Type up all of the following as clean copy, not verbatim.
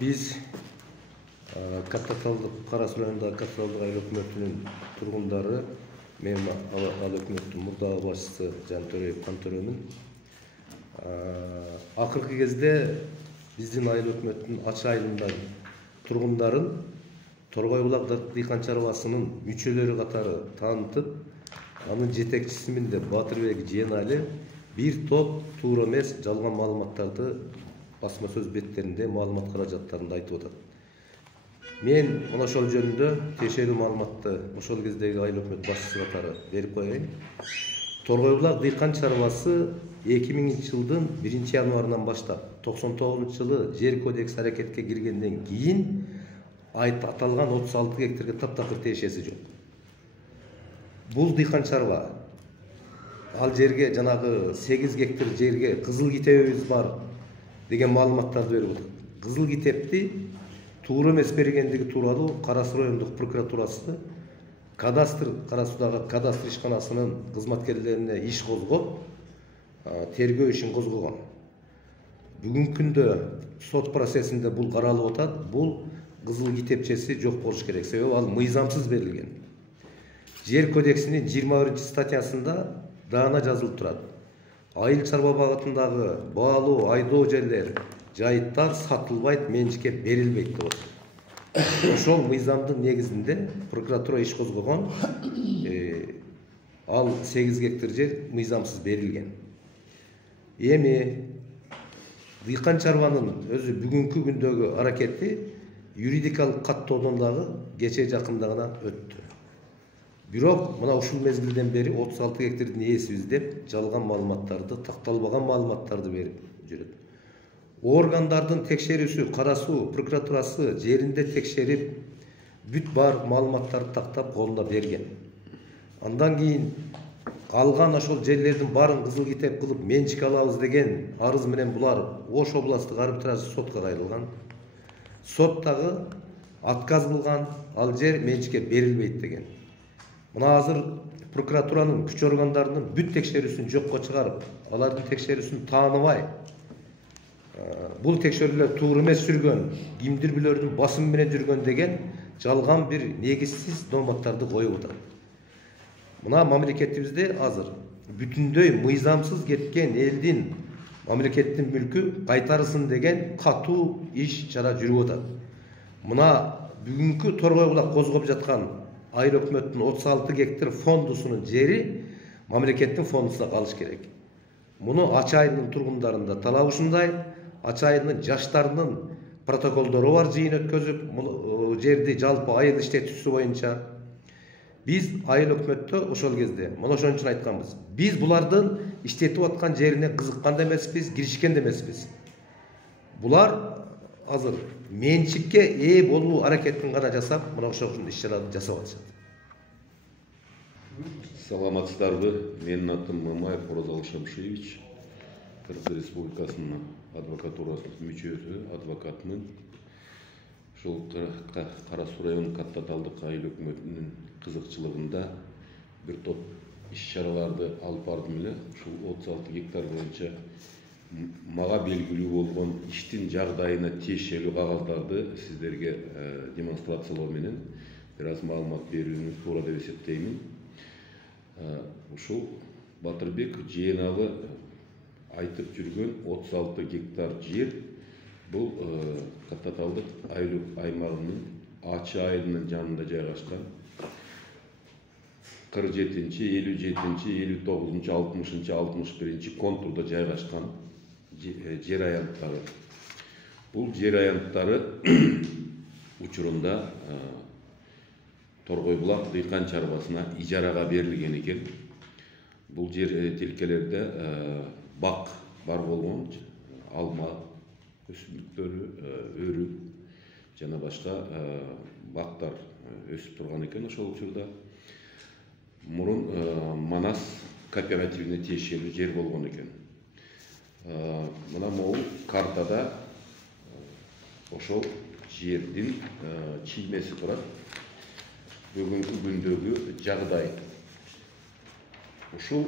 Биз Каттаталдык Кара Суу районундагы Каттаталдык айыл өкмөтүнүн тургундары, мен ал өкмөттүн мурдагы башчысы Жантөреев Кантөрөмүн. Акыркы кезде биздин айыл өкмөттүн Ачы айылындагы тургундарын Торгой Булак дыйкан чарбасынын мүчөлөрү катары таанытып, анын жетекчисимин Батырбек Жeenали бир топ туура эмес жалган маалыматтарды басма сөз беттеринде маалымат каражаттарында айтып атат. Мен мына ошол жөнүндө тиешелүү маалыматты ошол кездеги айыл өкмөт башчысы катары берип коеюн. Торгой Булак дыйкан чарбасы 2000 жылдын 1 январынан баштап 99 жылы жер кодекс аракетке киргенден кийин аталган 36 гектарга таптакыр тиешеси жок. Бул дыйкан чарба ал жерге жанагы 8 гектар жерге кызыл китебибиз бар деген маалыматтарды берип атат. Кызыл китепти туура эмес бергендиги тууралуу Кара Суу райондук прокуратурасы кадастр Кара Суудагы кадастр ишканасынын кызматкерлерине иш козгоп, тергөө ишин козгогон. Бүгүнкү күндө сот процессинде бул каралып атат. Бул кызыл китепчеси жок болуш керек, себеби ал мыйзамсыз берилген. Жер кодексинин 21 статьясында даана жазылып турат. Айыл чарба багытындагы баалуу, айдоо жерлер, жайыттар сатылбайт, менчикке берилбейт деп атат. Ошол мыйзамдын негизинде прокуратура иш козгогон. Ал 8 гектар жер мыйзамсыз берилген. Эми дыйкан чарбанын өзү бүгүнкү күндөгү аракети юридикалык каттоодон дагы кече жакында гана өттү. Бирок мына ушул мезгилден бери 36 гектардын ээсибиз деп жалган маалыматтарды, такталбаган маалыматтарды берип жүрөт. Органдардын текшерүүсү, Кара Суу прокуратурасы жеринде текшерип, бүт бар маалыматтарды тактап колуна берген. Андан кийин калган ошол жерлердин баарын кызыл китеп кылып менчик алабыз деген арыз менен булар Ош областтык арбитраждык сотко кайрылган. Сот дагы отказ кылган, ал жер менчикке берилбейт деген. Мына азыр прокуратуранын күч органдарынын бүт текшерүүсүн жокко чыгарып, алардын текшерүүсүн тааныбай, бул текшерүүлөр туура эмес жүргөн, кимдир билөрдүн басым менен жүргөн деген жалган бир негизсиз номаттарды коюп атат. Мына мамлекетибизде азыр бүтүндөй мыйзамсыз кеткен элдин мамлекеттин мүлкү кайтарылсын деген катуу иш чара жүрүп атат. Мына бүгүнкү Торгой Булак козгоп жаткан айыл өкмөттүн 36 гектар фондусунун жери мамлекеттин фондусуна калыш керек. Муну Ачы айылынын тургундарында талап ушундай. Ачы айылынын жаштарынын протоколдору бар, жыйын өткөзүп жерди жалпы айыл иштетүүсү боюнча. Биз айыл өкмөттө ошол кезде мына ошон үчүн айтканбыз. Биз булардын иштетип аткан жерине кызыккан да эмеспиз, киришкен да эмеспиз. Булар азыр менчикке ээ болуу аракетин гана жасап, мына ошол иш-чараны жасап атышат. Саламатсыздарбы? Менин атым Мамаев Оразалы Шамшиевич, Кыргыз Республикасынын адвокатурасынын мүчөсү, адвокатмын. Ушул Кара Суу районунун Каттаталдык айыл өкмөтүнүн кызыкчылыгында бир топ иш-чараларды алып бардым эле. Ушул 36 гектар боюнча мага белгилүү болгон иштин жагдайына тиешелүү кагаздарды сиздерге демонстрациялоо менен бир аз маалымат берүүнү туура деп эсептеймин. Ушул Батырбек Жeenали айтып жүргөн 36 гектар жер бул Каттаталдык айыл аймагынын Ачы айылынын жанында жайгашкан 47-ci, 57-ci, 59-ci, 60-ci, 61-ci контурда жайгашкан жер аянттары. Бул жер аянттары учурунда Торгой Булак дыйкан чарбасына ижарага берилген экен. Бул жер тилкелерде бак бар болгон, алма өсүмдүктөрү, өрүк жана башка бактар өсүп турган экен ошол учурда. Мурун Манас кооперативине тиешелүү жер болгон экен. Мына могу картада ошол жердин чиймеси турат. Бүгүнкү күндөгү жагдай. Ушул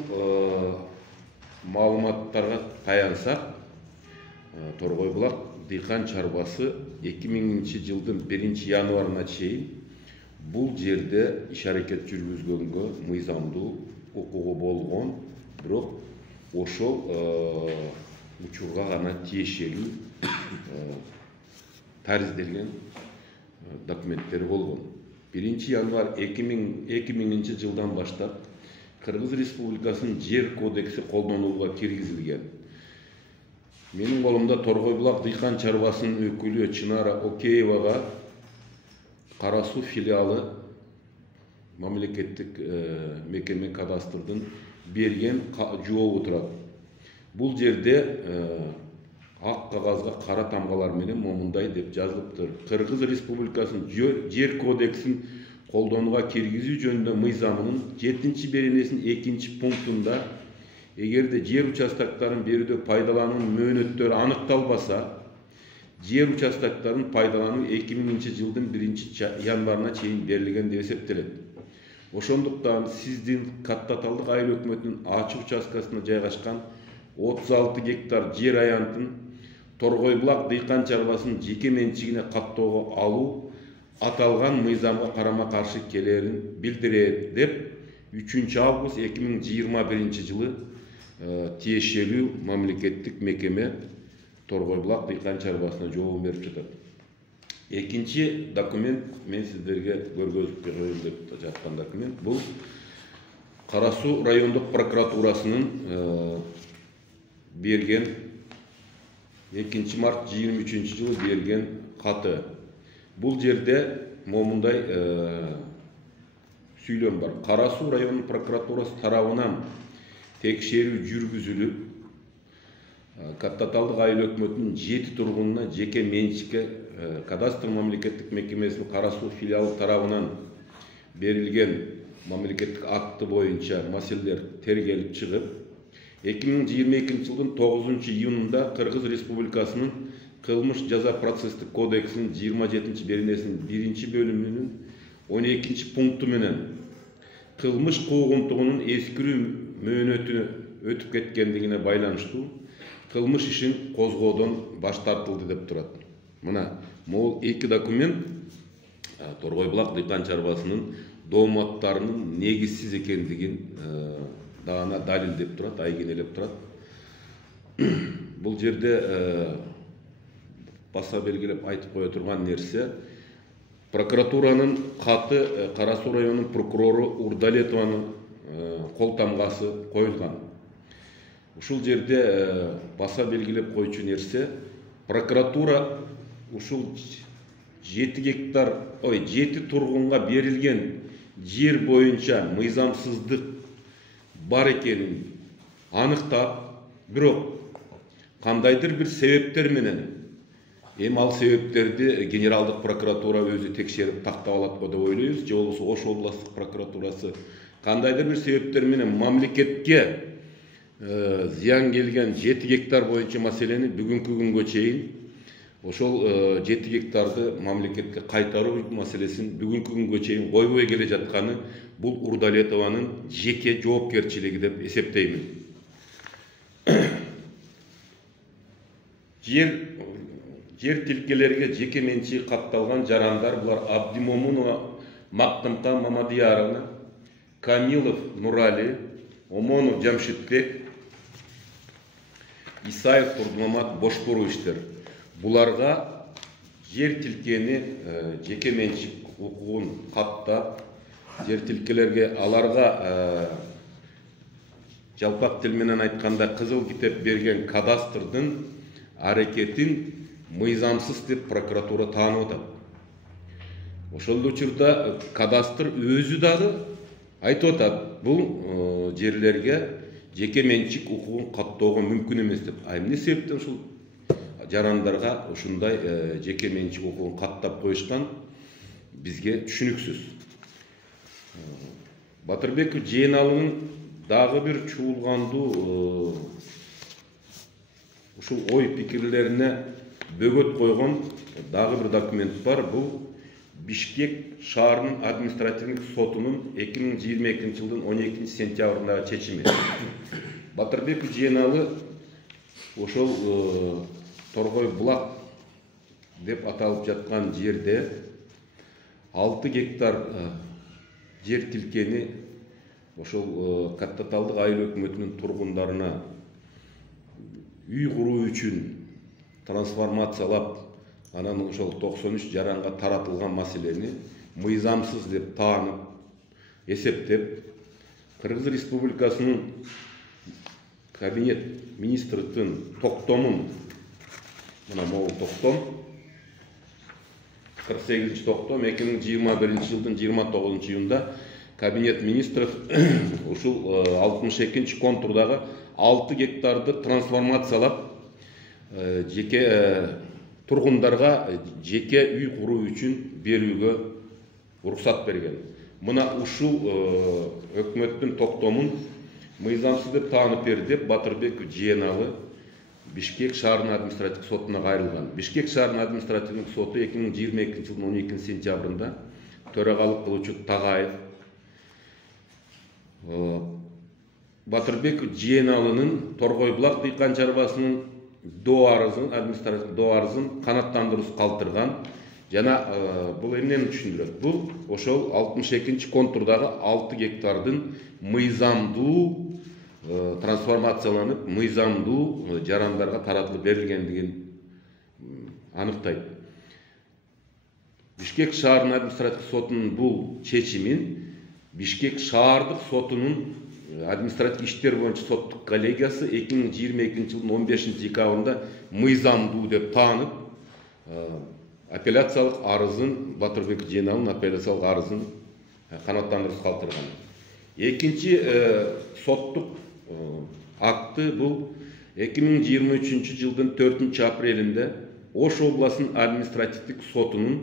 маалыматтарга таянсак, Торгой Булак дыйкан чарбасы 2000-жылдын 1-январына чейин бул жерде иш аракет жүргүзгөнгө мыйзамдуу укугу болгон, бирок ошол учурга гана тиешелүү таризделген документтер болгон. 1-январь 2000-жылдан баштап Кыргыз Республикасынын жер кодекси колдонууга киргизилген. Менин колумда Торгой Булак дыйкан чарбасынын өкүлү Чынара Океевага Кара Суу филиалы мамлекеттик мекеме кадастрдын берген жообу турат. Бул жерде ак кагазга кара тамгалар менен момундай деп жазылыптыр. Кыргыз Республикасынын жер кодексин колдонууга киргизүү жөнүндө мыйзамынын 7-беренесинин 2-пунктунда эгерде жер участактарын берүүдө пайдалануу мөөнөттөрү аныкталбаса, жер участактарын пайдалануу 2000-жылдын 1-январына чейин берилген деп эсептелет. Ошондуктан сиздин Каттаталдык айыл өкмөтүнүн ачык участкасына жайгашкан 36 гектар жер аянтын Торгой Булак дыйкан чарбасынын жеке менчигине каттоого алуу аталган мыйзамга карама каршы келерин билдирет деп 3-август 2021-жылы тиешелүү мамлекеттик мекеме Торгой Булак дыйкан чарбасына жообун берип жатат. Экинчи документ мен сиздерге көргөзүп коеюн деп жаткан документ бул Кара Суу райондук прокуратурасынын берген 2 март 23-жылы берген каты. Бул жерде момундай сүйлөм бар. Кара Суу райондук прокуратурасы тарабынан текшерүү жүргүзүлүп, Каттаталдык айыл өкмөтүнүн 7 тургунуна жеке менчикке кадастр мамлекеттик мекемесинин Кара Суу филиалы тарабынан берилген мамлекеттик акты боюнча маселелер тергелип чыгып, 2022-жылдын 9-июнунда Кыргыз Республикасынын Кылмыш жаза процесстик кодексинин 27-беренесинин 1-бөлүмүнүн 12-пункту менен кылмыш куугунтугунун эскирүү мөөнөтүнө өтүп кеткендигине байланыштуу кылмыш ишин козгоодон баш тартылды деп турат. Мына могул 2 документ Торгой Булак дыйкан чарбасынын дооматтарынын негизсиз экендигин дагана далилдеп турат, айгинелеп турат. Бул жерде баса белгилеп айтып кое турган нерсе, прокуратуранын каты Кара Суу районунун прокурору Урдалетованын кол тамгасы коюлган. Ушул жерде баса белгилеп койчу нерсе, прокуратура ушул 7 тургунга берилген жер боюнча мыйзамсыздык бар экенин аныктап, бирок кандайдыр бир себептер менен, ал себептерди генералдык прокуратура өзү текшерип тактап алат деп ойлойбуз, же болбосо Ош областтык прокуратурасы кандайдыр бир себептер менен мамлекетке зыян келген 7 гектар боюнча маселени бүгүнкү күнгө чейин ошол 7 гектарды мамлекетке кайтаруу маселесин бүгүнкү күнгө чейин койбой келе жатканы бул Урдалетованын жеке жоопкерчилиги деп эсептеймин. Жер тилкелерге жеке менчиги катталган жарандар булар Абдимомунова Мактымкан Мамадияровна, Камилов Нурали, Омонов Жамшитбек, Исаев Турдумамат Бошпуровичтер. Буларга жер тилкени жеке менчик укугун каттап, жер тилкелерге аларга жалпак тил менен айтканда кызыл китеп берген кадастрдын аракетин мыйзамсыз деп прокуратура таанып атат. Ошол учурда кадастр өзү дагы айтып атат, бул жерлерге жеке менчик укугун каттоого мүмкүн эмес деп. Эмне себептен ушул жарандарга ушундай жеке менчик укугун каттап коюшкан бизге түшүнүксүз. Батырбеков Жээналынын дагы бир чуулгандуу ушул ой пикирлерине бөгөт койгон дагы бир документ бар. Бул Бишкек шаарынын административдик сотунун 2022-жылдын 12-сентябрындагы чечими. Батырбеков Жээналы ошол Торгой Булак деп аталып жатқан жерде 6 гектар жер тилкени ошол Каттаталдык айыл өкмөтүнүн тургундарына үй куруу үчүн трансформациялап, анан ошол 93 жаранга таратылган маселени мыйзамсыз деп таанып, эсептеп, Кыргыз Республикасынын Кабинет министрликтин токтомун, мына могул токтом, 48 токтом 2021 жылдын 29 июнда Кабинет министров ушул 62 контурдагы 6 гектарды трансформациялап, жеке тургундарга жеке үй куруу үчүн берүүгө уруксат берген. Мына ушул өкмөттүн токтомун мыйзамсыз деп таанып берди деп Батырбеков Жыеналы Бишкек шаарынын административдик сотуна кайрылган. Бишкек шаарынын административдик соту 2022 жылдын 12 сентябрында төрагалык кылуучу Тагаев Батырбеков Жыеналынын Торгой Булак дыйкан чарбасынын административдик доо арызын канаттандыруусуз калтырган. Жана бул эмнени түшүндүрөт? Бул ошол 62 контурдагы 6 гектардын мыйзамдуу трансформацияланып, мыйзамдуу жарандарга таратылып берилгендигин аныктайт. Бишкек шаарынын административдик сотунун бул чечимин Бишкек шаардык сотунун административдик иштер боюнча соттук коллегиясы 2022 жылдын 15 декабрында мыйзамдуу деп таанып, апелляциялык арызын, Батырбек Жыеналынын апелляциялык арызын канаттандыруусуз калтырган. Экинчи соттук акты бул 2023 жылдын 4 апрелинде Ош областынын административдик сотунун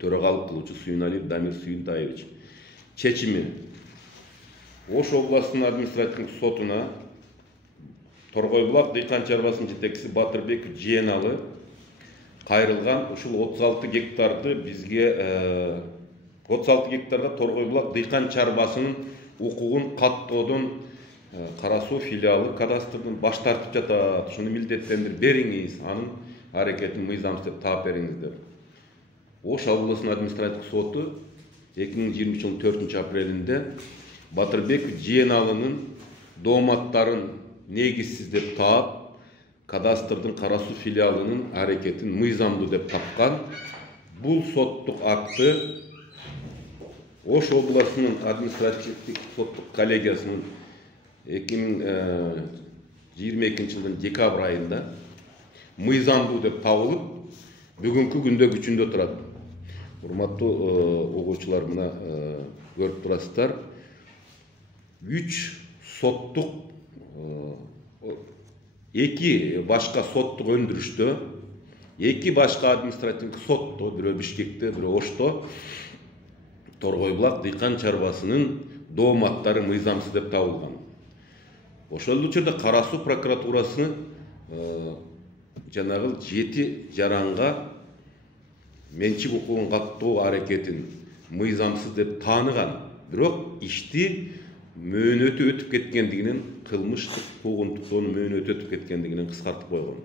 төрагалык кылуучу Сүйүналиев Дамир Сүйүнтаевич чечими Ош областынын административдик сотуна Торгой Булак дыйкан чарбасынын жетекчиси Батырбеков Жыеналы кайрылган. Ушул 36 гектарды бизге 36 гектарда Торгой Булак дыйкан чарбасынын укугун каттоодон Кара Суу филиалы кадастрдын баш тартып жатат. Ушуну милдеттендирип бериңиз, анын аракетин мыйзамсыз деп таап бериңиз деп. Ош областынын административдик соту 2023 жылдын 4 апрелинде Батырбеков Жыеналынын дооматтарын негизсиз деп таап, кадастрдын Кара Суу филиалынын аракетин мыйзамдуу деп тапкан. Бул соттук акты Ош областынын административдик соттук коллегиясынын 2022 жылдын декабрь айында мыйзамдуу деп табылып, бүгүнкү күндө күчүндө турат. Урматтуу угуучулар, мына көрүп турасыздар. 3 соттук, 2 башка соттук өндүрүштө, 2 башка административдик сотто, бирөө Бишкекте, бирөө Ошто Торгой Булак дыйкан чарбасынын дооматтары мыйзамсыз деп табылган. Ошол учурда Кара Суу прокуратурасы жанагы 7 жаранга менчик укугун каттоо аракетин мыйзамсыз деп тааныган. Бирок ишти мөөнөтү өтүп кеткендигинен, кылмыштык куугунтуктоонун мөөнөтү өтүп кеткендигинен кыскартып койгон.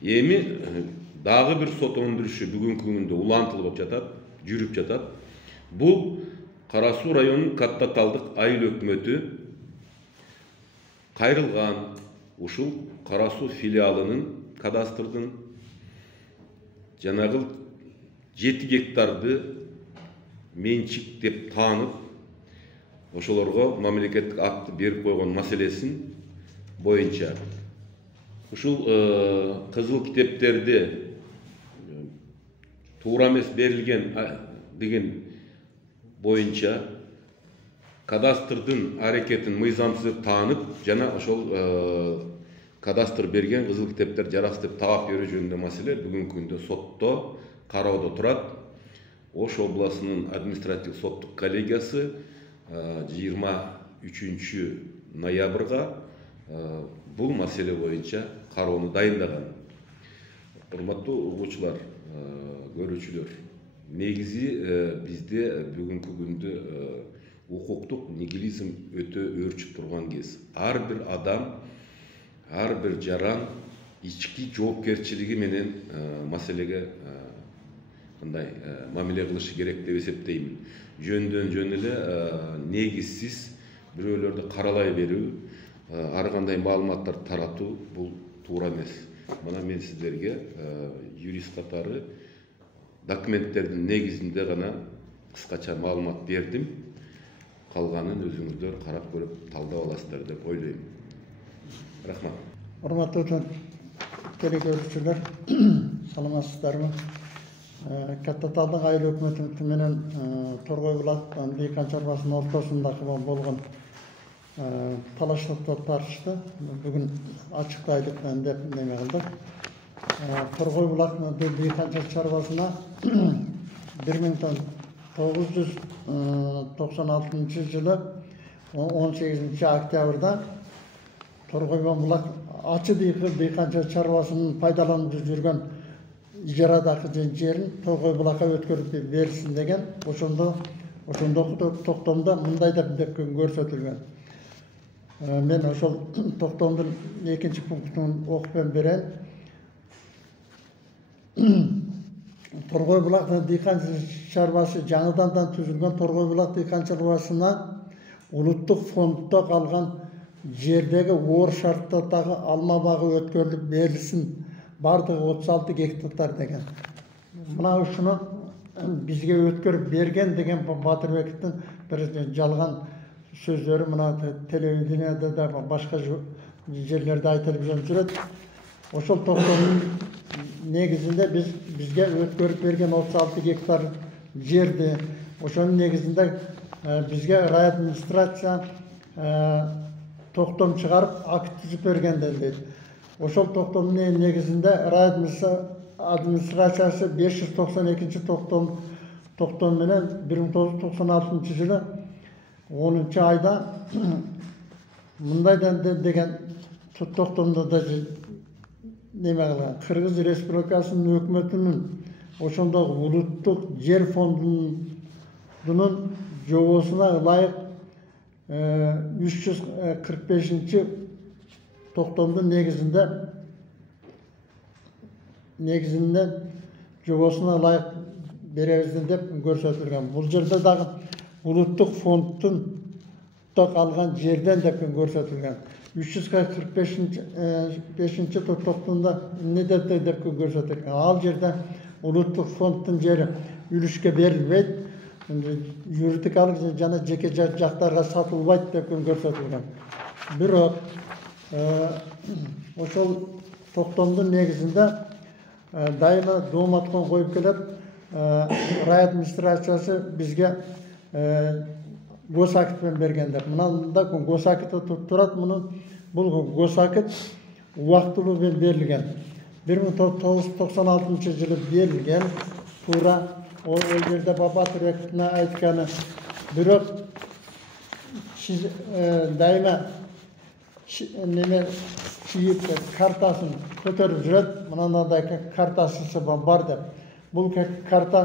Эми дагы бир сот өндүрүшү бүгүнкү күндө улантылып жатат, жүрүп жатат. Бул Кара Суу районунун Каттаталдык айыл өкмөтү кайрылган. Ушул Кара Суу филиалынын кадастрдын жанагы 7 гектарды менчик деп таанып, ошолорго мамлекеттик акты берип койгон маселесин боюнча ушул кызыл китептерди туура эмес берилген деген боюнча кадастрдын аракетин мыйзамсыз деп таанып, жана ошол кадастр берген кызыл китептер жараксыз деп таап берүү жөнүндө маселе бүгүнкү күндө сотто кароодо турат. Ош областынын административдик соттук коллегиясы 23 ноябрга бул маселе боюнча кароону дайындаган. Урматтуу угуучулар, көрүүчүлөр, негизи бизде бүгүнкү күндө укуктук нигилизм өтө өөрчүп турган кез. Ар бир адам, ар бир жаран ички жоопкерчилиги менен маселеге мындай мамиле кылышы керек деп эсептеймин. Жөндөн жөн эле негизсиз бирөөлөрдү каралай берүү, ар кандай маалыматтарды таратуу бул туура эмес. Мына мен сиздерге юрист катары документтердин негизинде гана кыскача маалымат бердим. Калганын өзүңүздөр карап көрүп талдап аласыздар деп ойлойм. Рахмат. Урматтуу телекөрүүчүлөр, саламатсыздарбы? Каттаталдын айыл өкмөтүнүн менен Торгой булак дыйкан чарбасынын ортосундагы болгон талаштыкка тарышты. Бүгүн ачыктайлык деп неме кылдык. Торгой булак дыйкан чарбасына 1996 жылы 18 октябрда Торгой булак ачы дыйкан чарбасынын пайдаланып жүргөн ижарадагы жерин Торгой булакка өткөрүп берилсин деген ошондогу токтомдо мындай деп көрсөтүлгөн. Мен ошол токтомдун 2-пунктун окуп берейин. Торгой булак дыйкан чарбасы жаңыдан түзүлгөн Торгой булак дыйкан чарбасына улуттук фонддо калган жердеги оор шарттардагы алма багы өткөрүлүп берилсин. Бардығы 36 гектар деген. Мына ушуну бизге өткөрүп берген деген Батырбековдун бир жалган сөздөрү мына телевидениеде да башка жерлерде айтылып жүрөт. Ошол токтомдун негизинде бизге өткөрүп берген 36 гектар жерди, ошонун негизинде бизге райадминистрация токтом чыгарып акт түзүп берген дейт. Ошол токтомдун негизинде администрациясы 592 токтом менен 1996 жылы 10 айда мындай деген токтомдо да неме кылган. Кыргыз Республикасынын өкмөтүнүн ошондогу улуттук жер фондунун жобосуна ылайык 345 токтомдун негизинде жобосуна ылайык беребиз деп көрсөтүлгөн. Бул жерде дагы улуттук фонддун калган жерден деп көрсөтүлгөн. 345 токтомдо эмне деп көрсөтүлгөн. Ал жерде улуттук фонддун жери үлүшкө берилбейт, юридикалык жана жеке жактарга сатылбайт деп көрсөтүлгөн. Бирок ошол токтомдун негизинде дайыма дооматкон коюп келип, райадминистрациясы бизге госакитпен бергендер. Мында госакит турат, бул госакит убактылуу берилген. 1996 жылы берилген, туура ол жерде Батырбековдун айтканы. Бирок дайыма неме чийип картасын көтөрүп жүрөт. Мынандай картасы бар деп. Бул карта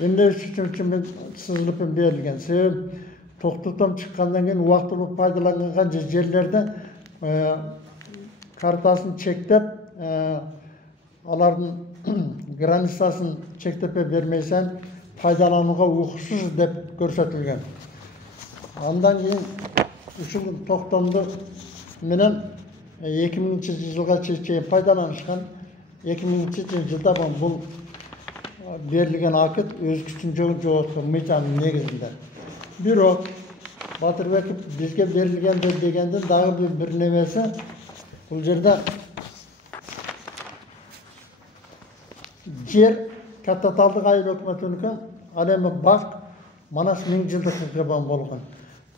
эмне үчүн сызылып берилген? Себеби токтом чыккандан кийин убактылуу пайдаланган жерлерде картасын чектеп, алардын границасын чектеп бермесен пайдаланууга укуксуз деп көрсөтүлгөн. Андан кийин ушул токтомду менен 2000 жылга чейин пайдаланышкан. 2000 жылда бул берилген акыт өз күчүн жоготкон мыйзамдын негизинде. Бирок Батырбеков бизге берилген дегендин дагы бир немеси, бул жерде жер Каттаталдык айыл өкмөтүнүкү, ал эми бак Манас 1000 жылдык болгон.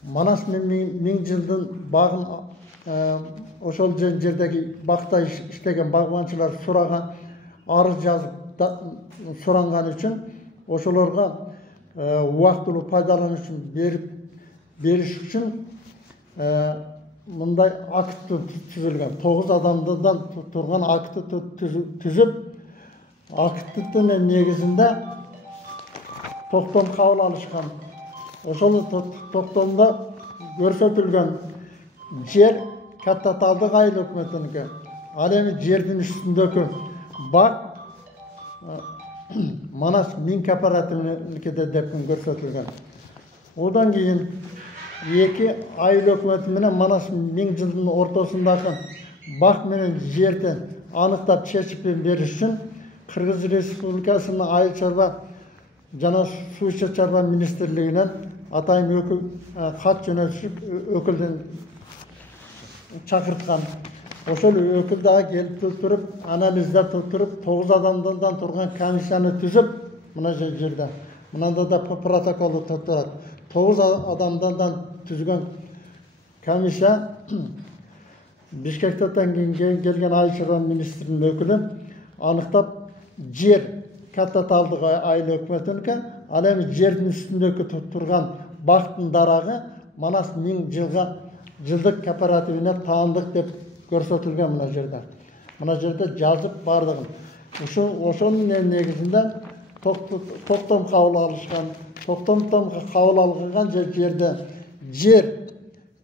Манас 1000 жылдын багын ошол жердеги бакта иштеген багбанчылар сураган, арыз жазып суранган үчүн ошолорго убактылуу пайдалануу үчүн бериш үчүн мындай акт түзүлгөн. 9 адамдан турган акт түзүп, акттын негизинде токтом кабыл алышкан. Ошол токтомдо көрсөтүлгөн жер Каттаталдык айыл өкмөтүнүкү. Al эми жердин üstündeki bak Manas Ming kooperativnikide деп көрсөтүлгөн. Одан кийин 2 айыл өкмөтү менен Манас Мing жылдын ортосундагы бак менен жерди аныктап чечип бериш үчүн Кыргыз Республикасынын айыл чарба жана суу чарба министрлигинен атайын өкүл кат жөнөтүшүп өкүлдүн чакырткан. Ошол өкүл дагы келип туруп, анализдеп туруп, 9 адамдан турган комиссияны түзүп, мына жерде. Мынанда да протоколу турат. 9 адамдан түзгөн комиссия Бишкектен келген айыл чарба министринин өкүлү аныктап жер Каттаталдык айыл өкмөтүнүкү, ал эми жердин үстүндөгү турган бактын дарагы Манас Мing жылдык кооперативине таандык деп көрсөтүлгөн мына жерде. Мына жерде жазып бардыгын. Ошонун негизинде токтом кабыл алышкан. Токтом кабыл алынган жерде жер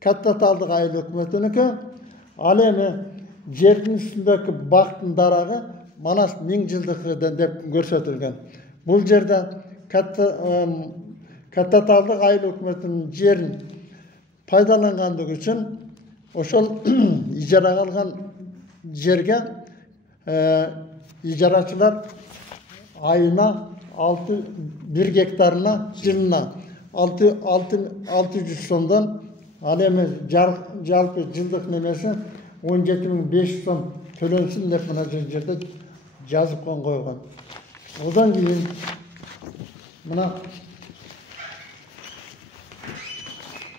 Каттаталдык айыл өкмөтүнүкү, ал эми жердин үстүндөгү бактын дарагы Манас Ming жылдык деп көрсөтүлгөн. Бул жерде Каттаталдык айыл өкмөтүнүн жерин пайдалангандыгы үчүн ошол ижарага алган жерге ижарачылар айына 1 гектарына жылына 600 сомдон, ал эми жалпы жылдык немеси 17.500 сом төлөнсүн деп мына жерде жазып койгон. Одан кийин мына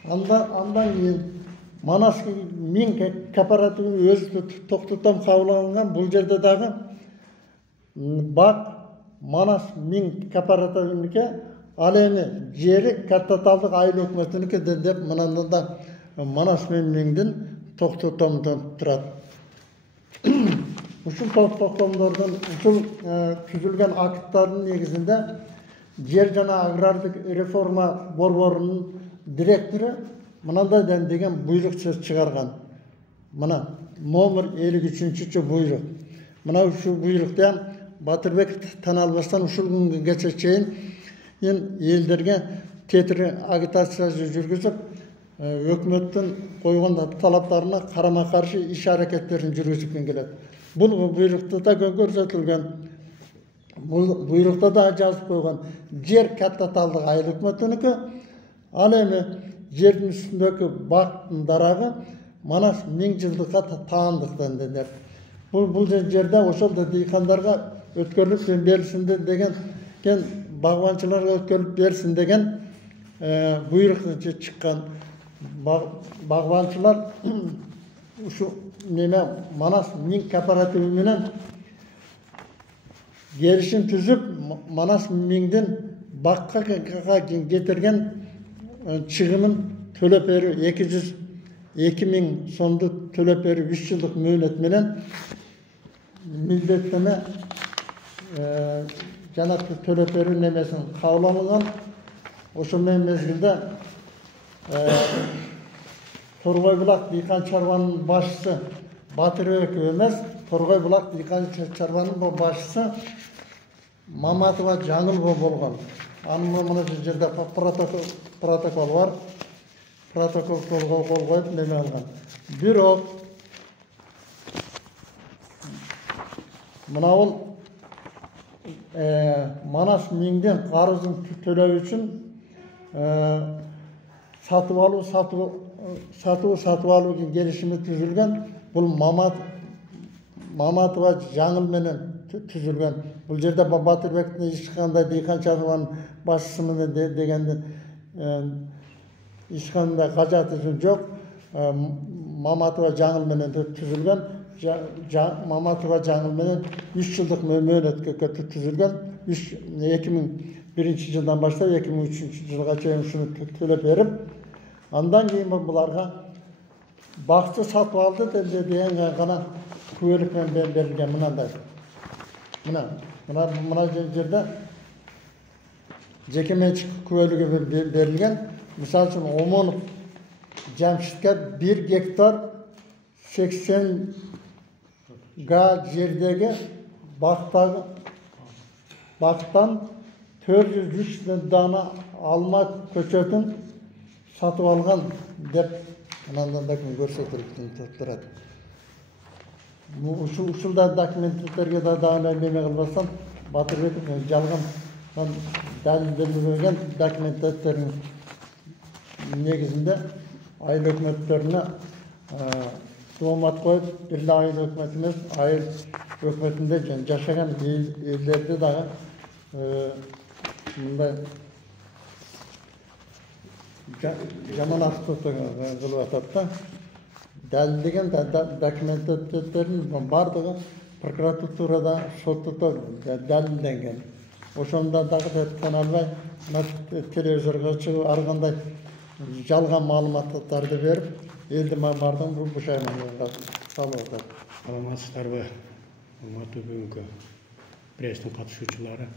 андан кийин Манас Ming кооперативин өзү токтом кабыл алган. Бул жерде дагы бак Манас Ming кооперативиники, ал эми жери Каттаталдык айыл өкмөтүнүкү деп мынанда да Манас Mingдин токтомдон турат. Ушул токтомдордон ушул түзүлгөн акттардын негизинде жер жана агрардык реформа борборунун директору мынандай деген буйрук чыгарган. Мына номер 53 буйрук. Мына ушул буйрукта Батырбек Таналбастан ушул күнгө чейин элдерге тетири агитация жүргүзүп, өкмөттүн койгон талаптарына карама каршы иш аракеттерин жүргүзүп келет. Бул буйрукта да көрсөтүлгөн. Бул буйрукта да жазып койгон. Жер Каттаталдык айыл өкмөтүнүкү, ал эми жердин үстүндөгү бактын дарагы Манас Ming жылдыкка таандык деп. Бул жерде ошол да дыйкандарга өткөрүлүп берилсин деген, багбанчыларга өткөрүлүп берилсин деген буйрук чыккан. Багбанчылар ушу неме Манас Ming кооперативи менен келишим түзүп, Манас Mingдин бакка кетирген чыгымын төлөп берүү 200.000 сомду төлөп берүү 3 жылдык мөөнөт менен милдеттеме жана төлөп берүү немесин кабыл алган. Ошол менен мезгилде Торгой булак дыйкан чарбанын башчысы Батырбек эмес, Торгой булак дыйкан чарбанын башчысы Маматова Жаңыл болгон. Анын мына жерде протокол бар. Протокол кол коюп неме алган. Бирок мына бул Манас Mingдин карызын төлөө үчүн сатып алуу келишими түзүлгөн. Бул Маматова Жаңыл менен түзүлгөн. Бул жерде Батырбектин эч кандай дыйкан чарбанын башчысы менен дегендин эч кандай кажаты жок. Маматова Жаңыл менен түзүлгөн. Маматова Жаңыл менен 3 жылдык мөөнөткө түзүлгөн. 2001 жылдан баштап 2003 жылга чейин ушуну төлөп берип, андан кийин буларга бакчы сатып алды деген гана күбөлүк менен берилген. Мынандай. Мына жерде жеке менчик күбөлүгү берилген. Мисалы үчүн Омонов Жамшитке 1 гектар 80 га жердегі бақтан 403 дана алма көшетін сатып алған деп мынандай документ көрсетіліп тұрады. Ушулда документтерге дагы неме кылбасам, Батырбеков жалган дәлелденбеген документтердің негізінде айыл өкіметтеріне туымат қойып, бірлі айыл өкіметі емес, айыл өкіметінде жашаған елдерді дағы мындай жаман астықты қылып атады. Дәлелдеген документтердің бардығы прокуратурада сотта дәлелденген. Ошонда дагы тепкен албай, телевизорға чыгып аргандай жалған маалыматтарды беріп, елді бардым бұл бушайманға салып отыр. Саламатсыздарбы, урматтуу бүгүнкү пресстин катышуучулары.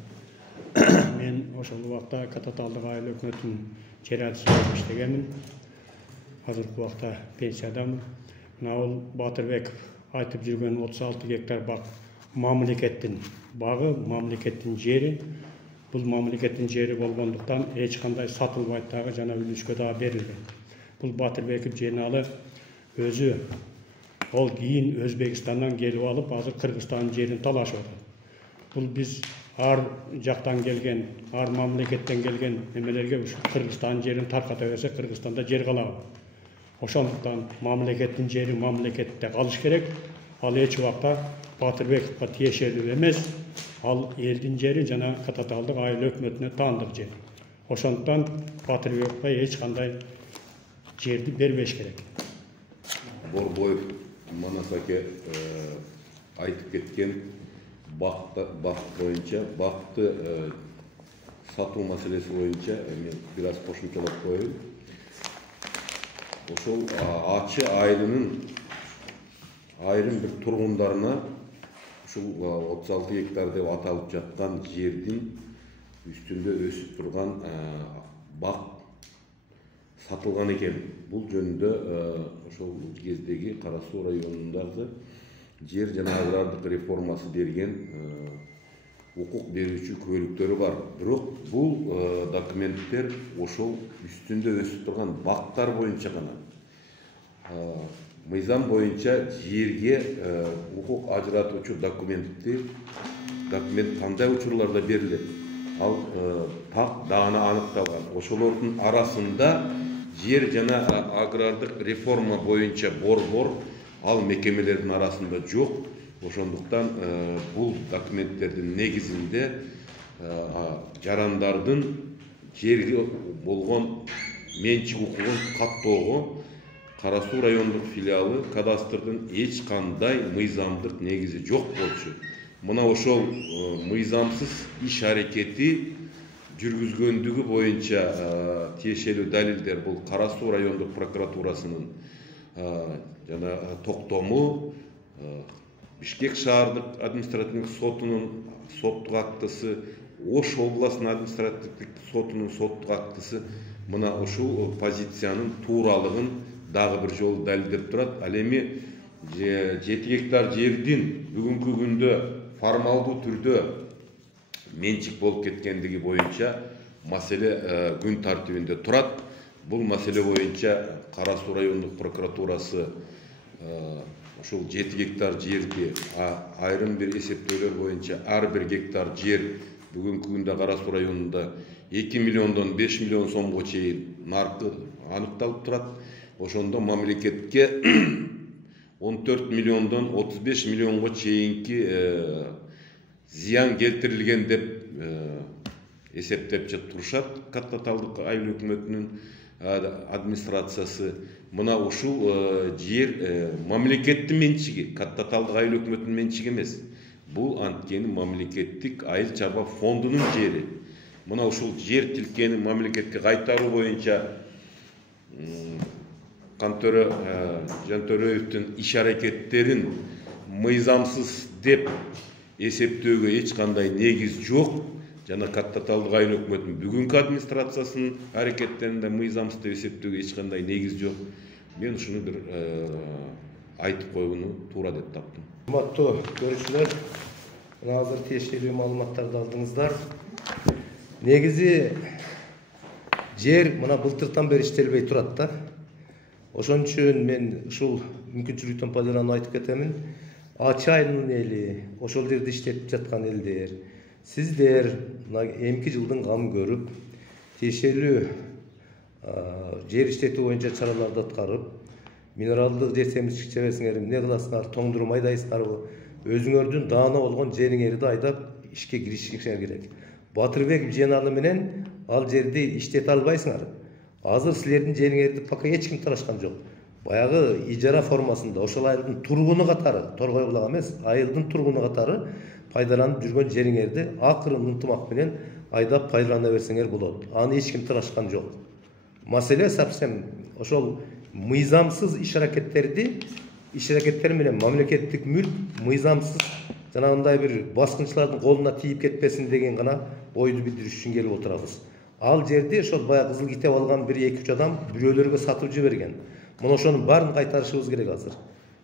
Мен ошол убакта Кататалдык айыл өкмөтүнүн жер адисинде иштегенмин. Азыркы убакта пенсиядамын. Мына Батырбеков айтып жүрген 36 гектар бак мамлекеттин багы, мамлекеттин жери. Бул мамлекеттин жери болгондуктан эч кандай сатылбайт дагы, жана үлүшкө дагы берилген. Бул Батырбеков женалы өзү ол кийин Өзбекстандан келип алып, азыр Кыргызстандын жерин талашып атат. Бул биз ар жактан келген, ар мамлекеттен келген немелерге ушу Кыргызстандын жерин тарката берсе, Кыргызстанда жер калабы. Ошондуктан мамлекеттин жери мамлекетте калыш керек. Ал эч убакта Батырбековго тиешелүү эмес. Ал элдин жери жана Кататалдык айыл өкмөтүнө таандык жер. Ошондуктан Батырбековго эч кандай жерди бербеш керек. Борбоев Манас аке айтып кеткен бак боюнча, бакты сатуу маселеси боюнча мен бир аз кошумчалап коеюн. Ошол Ачы айылынын айрым бир тургундарына ушул 36 гектар деп аталып жаткан жердин үстүндө өсүп турган бак сатылган экен. Бул жөнүндө ошол кездеги Кара Суу районундагы жер жана агрардык реформасы берген укук берүүчү күбөлүктөрү бар. Бирок бул документтер ошол үстүндө өсүп турган бактар боюнча гана. Мыйзам боюнча жерге укук ажыратуучу документ кандай учурларда берилет? Ал так даана аныкталган. Ошолордун арасында жер жана агрардык реформа боюнча борбор ал мекемелердин арасында жок. Ошондуктан бул документтердин негизинде жарандардын жерге болгон менчик укугун каттоого Кара Суу райондук филиалы кадастрдын эч кандай мыйзамдык негизи жок болчу. Мына ошол мыйзамсыз иш аракети жүргүзгөндүгү боюнча тиешелүү далилдер бул Кара Суу райондук прокуратурасынын жана токтому, Бишкек шаардык административдик сотунун соттук актысы, Ош областынын административдик сотунун соттук актысы мына ушул позициянын тууралыгын дагы бир жолу далилдеп турат. Ал эми 7 гектар жердин бүгүнкү күндө формалдуу түрдө менчик болуп кеткендиги боюнча маселе күн тартибинде турат. Бул маселе боюнча Кара Суу райондук прокуратурасы ушул 7 гектар жерди айрым бир эсептөөлөр боюнча ар бир гектар жер бүгүнкү күндө Кара Суу районунда 2 миллиондон 5 миллион сомго чейин наркы аныкталып турат. Ошондо мамлекетке 14 миллиондон 35 миллионго чейинки зыян келтирилген деп эсептеп турушат Кататалдык айыл өкмөтүнүн администрациясы. Мына ушул жер мамлекеттин менчиги, Кататалдык айыл өкмөтүнүн менчиги эмес. Бул анткени мамлекеттик айыл чарба фондунун жери. Мына ушул жер тилкени мамлекетке кайтаруу боюнча Кантөрө Жантөрөевдин иш аракеттерин мыйзамсыз деп эсептөөгө эч кандай негиз жок. Жана Кататалдык айыл өкмөтүнүн бүгүнкү администрациясынын аракеттеринде мыйзамсыз деп эсептөөгө эч кандай негиз жок. Мен ушуну бир айтып койгону туура деп таптым. Урматтуу көрүүчүлөр, азыр тиешелүү маалыматтарды алдыңыздар. Негизи жер мына былтыртан бери иштелбей турат да. Ошон үчүн мен ушул мүмкүнчүлүктөн пайдаланып айтып кетемин. Ачайнын эли, ошол жерде иштетип жаткан элдер, сиздер мына эмки жылдын камын көрүп, тиешелүү жер иштетүү боюнча чараларды аткарып, минералдык жер семиртишик жебесиңер эмне кыласыңар, тоңдурума айдайсыңарбы, өзүңөрдүн даана болгон жериңерди айдап ишке киришиңер керек. Батырбек Жиеналы менен ал жерди иштете албайсыңар. Азыр силердин жериңерди пока эч ким талашкан жок. Баягы ижара формасында ошол айылдын тургуну катары, Торгой булак эмес, айылдын тургуну катары пайдаланып жүргөн жериңерди акырын ынтымак менен айдап пайдалана берсеңер болот. Аны эч ким талашкан жок. Маселе совсем ошол мыйзамсыз иш-аракеттер менен мамлекеттик мүлк мыйзамсыз жанагындай бир баскынчылардын колуна тийип кетпесин деген гана ойду билдириш үчүн келип отурабыз. Ал жерде ошол баягы кызыл китеп алган 1-2-3 адам бирөөлөргө сатып жиберген. Мына ошонун баарын кайтарышыбыз керек азыр.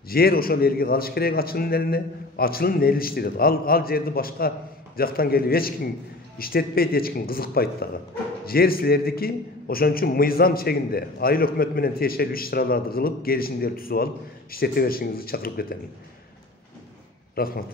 Жер ошол элге калыш керек, ачынын элине, ачынын эли иштетет. Ал жерди башка жактан келип эч ким иштетпейт, эч ким кызыкпайт дагы. Жер силердики, ошон үчүн мыйзам чегинде айыл өкмөт менен тиешелүү иш-чараларды кылып, келишимдерди түзүп алып, иштете беришиңизди чакырып кетемин. Рахмат.